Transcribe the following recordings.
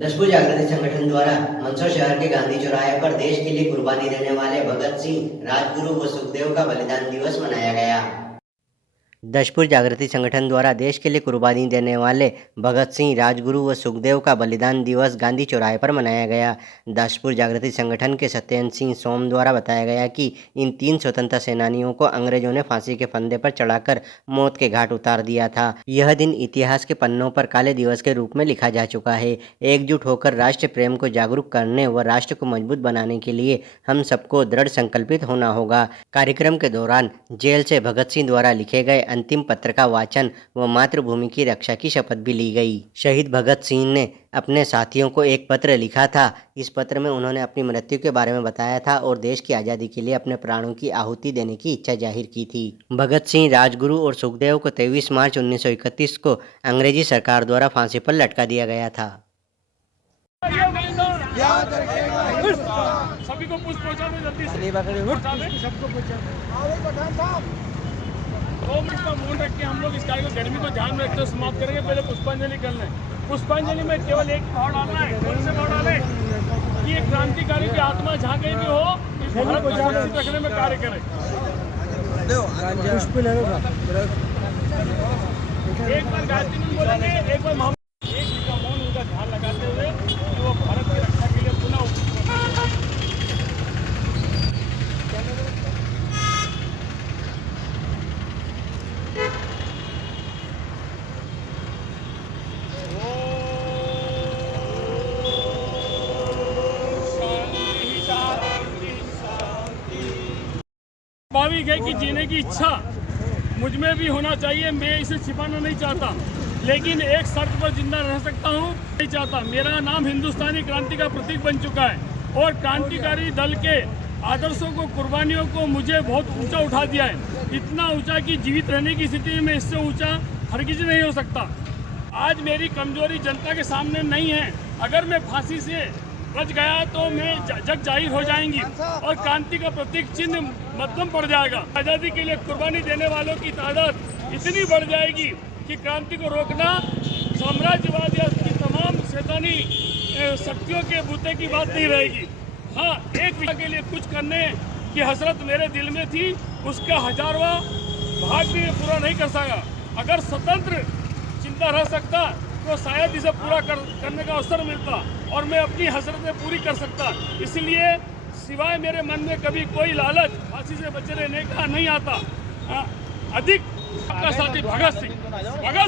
दशपुर जागृति संगठन द्वारा मंदसौर शहर के गांधी चौराहे पर देश के लिए कुर्बानी देने वाले भगत सिंह, राजगुरु व सुखदेव का बलिदान दिवस मनाया गया। दशपुर जागृति संगठन द्वारा देश के लिए कुर्बानी देने वाले भगत सिंह, राजगुरु व सुखदेव का बलिदान दिवस गांधी चौराहे पर मनाया गया। दशपुर जागृति संगठन के सत्येंद्र सिंह सोम द्वारा बताया गया कि इन 3 स्वतंत्रता सेनानियों को अंग्रेजों ने फांसी के फंदे पर चढ़ाकर मौत के घाट उतार दिया था। यह दिन इतिहास के पन्नों पर काले दिवस के रूप में लिखा जा चुका है। एकजुट होकर राष्ट्र प्रेम को जागरूक करने व राष्ट्र को मजबूत बनाने के लिए हम सबको दृढ़ संकल्पित होना होगा। कार्यक्रम के दौरान जेल से भगत सिंह द्वारा लिखे गए अंतिम पत्र का वाचन व मातृभूमि की रक्षा की शपथ भी ली गई। शहीद भगत सिंह ने अपने साथियों को एक पत्र लिखा था। इस पत्र में उन्होंने अपनी मृत्यु के बारे में बताया था और देश की आज़ादी के लिए अपने प्राणों की आहुति देने की इच्छा जाहिर की थी। भगत सिंह, राजगुरु और सुखदेव को 23 मार्च 1931 को अंग्रेजी सरकार द्वारा फांसी पर लटका दिया गया था। सभी को पुष्प पहुंचा दो जल्दी से, सबको पहुंचा। 2 मिनट का मौन रख के हम लोग इस कार्य को गर्मी को ध्यान में रखते हुए समाप्त करेंगे। पहले पुष्पांजलि कर लें। पुष्पांजलि में केवल एक भाव डालना है। कौन से भाव डालें कि एक क्रांतिकारी की आत्मा जहाँ कहीं भी हो इस भारत को सुरक्षित रखने में कार्य करे। एक बार गायत्री मंत्र बोलेंगे, एक बार एक का मौन उनका ध्यान लगाते हुए कि वो भारत की रक्षा के लिए पुनः स्वाभाविक है कि जीने की इच्छा मुझ में भी होना चाहिए। मैं इसे छिपाना नहीं चाहता, लेकिन एक शर्त पर जिंदा रह सकता हूँ, नहीं चाहता। मेरा नाम हिंदुस्तानी क्रांति का प्रतीक बन चुका है और क्रांतिकारी दल के आदर्शों को, कुर्बानियों को मुझे बहुत ऊंचा उठा दिया है। इतना ऊंचा कि जीवित रहने की स्थिति में इससे ऊंचा हरगिज नहीं हो सकता। आज मेरी कमजोरी जनता के सामने नहीं है। अगर मैं फांसी से बच गया तो मैं जग जाहिर हो जाएंगी और क्रांति का प्रतीक चिन्ह मध्यम पड़ जाएगा। आज़ादी के लिए कुर्बानी देने वालों की तादाद इतनी बढ़ जाएगी कि क्रांति को रोकना साम्राज्यवाद या उसकी तमाम शैतानी शक्तियों के बूते की बात नहीं रहेगी। हाँ, एक विषय के लिए कुछ करने की हसरत मेरे दिल में थी, उसका 1000वां भाग भी पूरा नहीं कर सका। अगर स्वतंत्र चिंता रह सकता तो शायद इसे पूरा करने का अवसर मिलता और मैं अपनी हसरतें पूरी कर सकता। इसलिए सिवाय मेरे मन में कभी कोई लालच फांसी से बचे रहने का नहीं आता। अधिक आपका साथी भगत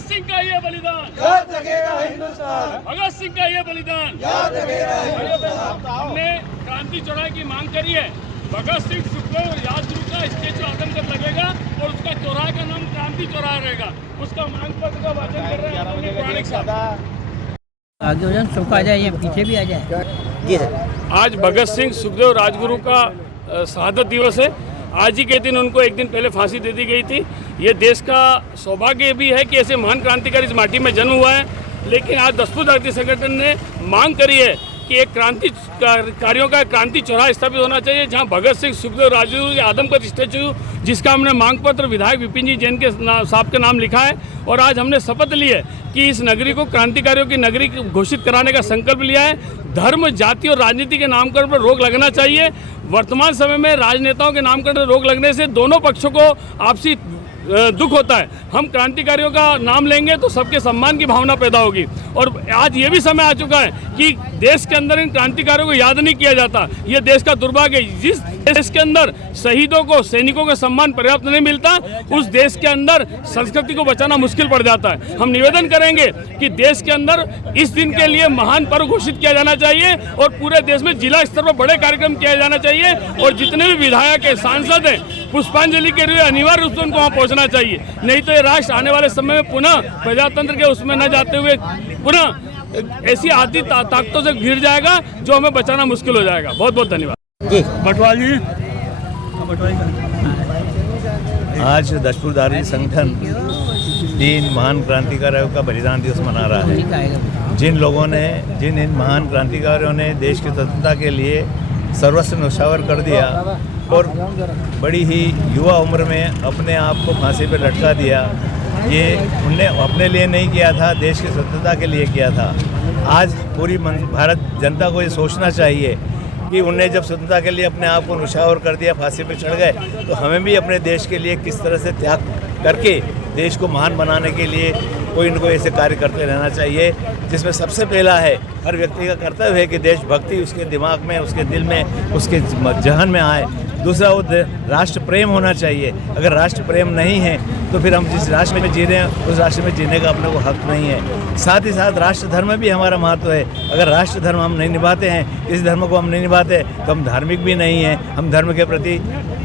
सिंह का ये बलिदान याद रखेगा हिंदुस्तान। भगत सिंह का ये बलिदान याद रखेगा। हमने क्रांति चौराहे की मांग करी है। भगत सिंह, सुखदेव और राजगुरु का स्टेचू आदमकद लगेगा और उसका चौराहे का नाम क्रांति चौराहा रहेगा। उसका मांग पत्र का वाचन कर रहे हैं पुराणिक साहब। आगे हो जाए, सबको आ जाए, ये पीछे भी आ जाए। जी सर। आज भगत सिंह, सुखदेव, राजगुरु का शहादत दिवस है। आज ही के दिन उनको एक दिन पहले फांसी दे दी गई थी। ये देश का सौभाग्य भी है कि ऐसे महान क्रांतिकारी इस माटी में जन्म हुआ है। लेकिन आज दशपुर जागृति संगठन ने मांग करी है कि एक क्रांतिकारियों का क्रांति चौराहा स्थापित होना चाहिए, जहां भगत सिंह, सुखदेव, राजगुरु के आदमकद स्टैचू, जिसका हमने मांग पत्र विधायक विपिन जी जैन के साहब के नाम लिखा है। और आज हमने शपथ ली है कि इस नगरी को क्रांतिकारियों की नगरी घोषित कराने का संकल्प लिया है। धर्म, जाति और राजनीति के नामकरण पर रोक लगना चाहिए। वर्तमान समय में राजनेताओं के नामकरण पर रोक लगने से दोनों पक्षों को आपसी दुख होता है। हम क्रांतिकारियों का नाम लेंगे तो सबके सम्मान की भावना पैदा होगी। और आज ये भी समय आ चुका है कि देश के अंदर इन क्रांतिकारियों को याद नहीं किया जाता। ये देश का दुर्भाग्य है। जिस देश के अंदर शहीदों को, सैनिकों का सम्मान पर्याप्त नहीं मिलता, उस देश के अंदर संस्कृति को बचाना मुश्किल पड़ जाता है। हम निवेदन करेंगे कि देश के अंदर इस दिन के लिए महान पर्व घोषित किया जाना चाहिए और पूरे देश में जिला स्तर पर बड़े कार्यक्रम किया जाना चाहिए। और जितने भी विधायक है, सांसद हैं, पुष्पांजलि के लिए अनिवार्य रूप से उनको वहाँ पहुँचना चाहिए। नहीं तो ये राष्ट्र आने वाले समय में पुनः प्रजातंत्र के उसमें न जाते हुए पुनः ऐसी आदि ताकतों से घिर जाएगा जो हमें बचाना मुश्किल हो जाएगा। बहुत बहुत धन्यवाद। जी बटवाल जी। आज दशपुर जागृति संगठन 3 महान क्रांतिकारियों का बलिदान दिवस मना रहा है। जिन इन महान क्रांतिकारियों ने देश की स्वतंत्रता के लिए सर्वस्व न्यौछावर कर दिया और बड़ी ही युवा उम्र में अपने आप को फांसी पर लटका दिया। ये उनने अपने लिए नहीं किया था, देश की स्वतंत्रता के लिए किया था। आज पूरी भारत जनता को ये सोचना चाहिए कि उन्हें जब स्वतंत्रता के लिए अपने आप को न्यौछावर कर दिया, फांसी पर चढ़ गए, तो हमें भी अपने देश के लिए किस तरह से त्याग करके देश को महान बनाने के लिए कोई न कोई ऐसे कार्य करते रहना चाहिए, जिसमें सबसे पहला है हर व्यक्ति का कर्तव्य है कि देशभक्ति उसके दिमाग में, उसके दिल में, उसके जहन में आए। दूसरा, वो राष्ट्र प्रेम होना चाहिए। अगर राष्ट्र प्रेम नहीं है तो फिर हम जिस राष्ट्र में जी रहे हैं उस राष्ट्र में जीने का अपने को हक नहीं है। साथ ही साथ राष्ट्र धर्म भी हमारा महत्व है। अगर राष्ट्र धर्म हम नहीं निभाते हैं, किसी धर्म को हम नहीं निभाते, तो हम धार्मिक भी नहीं हैं, हम धर्म के प्रति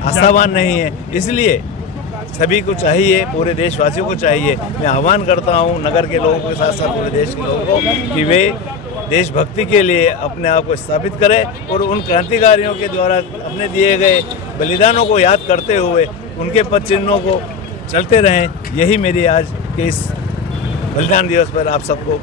आस्थावान नहीं हैं। इसलिए सभी को चाहिए, पूरे देशवासियों को चाहिए, मैं आह्वान करता हूँ नगर के लोगों के साथ साथ पूरे देश के लोगों को कि वे देशभक्ति के लिए अपने आप को स्थापित करें और उन क्रांतिकारियों के द्वारा अपने दिए गए बलिदानों को याद करते हुए उनके पद चिन्हों को चलते रहें। यही मेरी आज के इस बलिदान दिवस पर आप सबको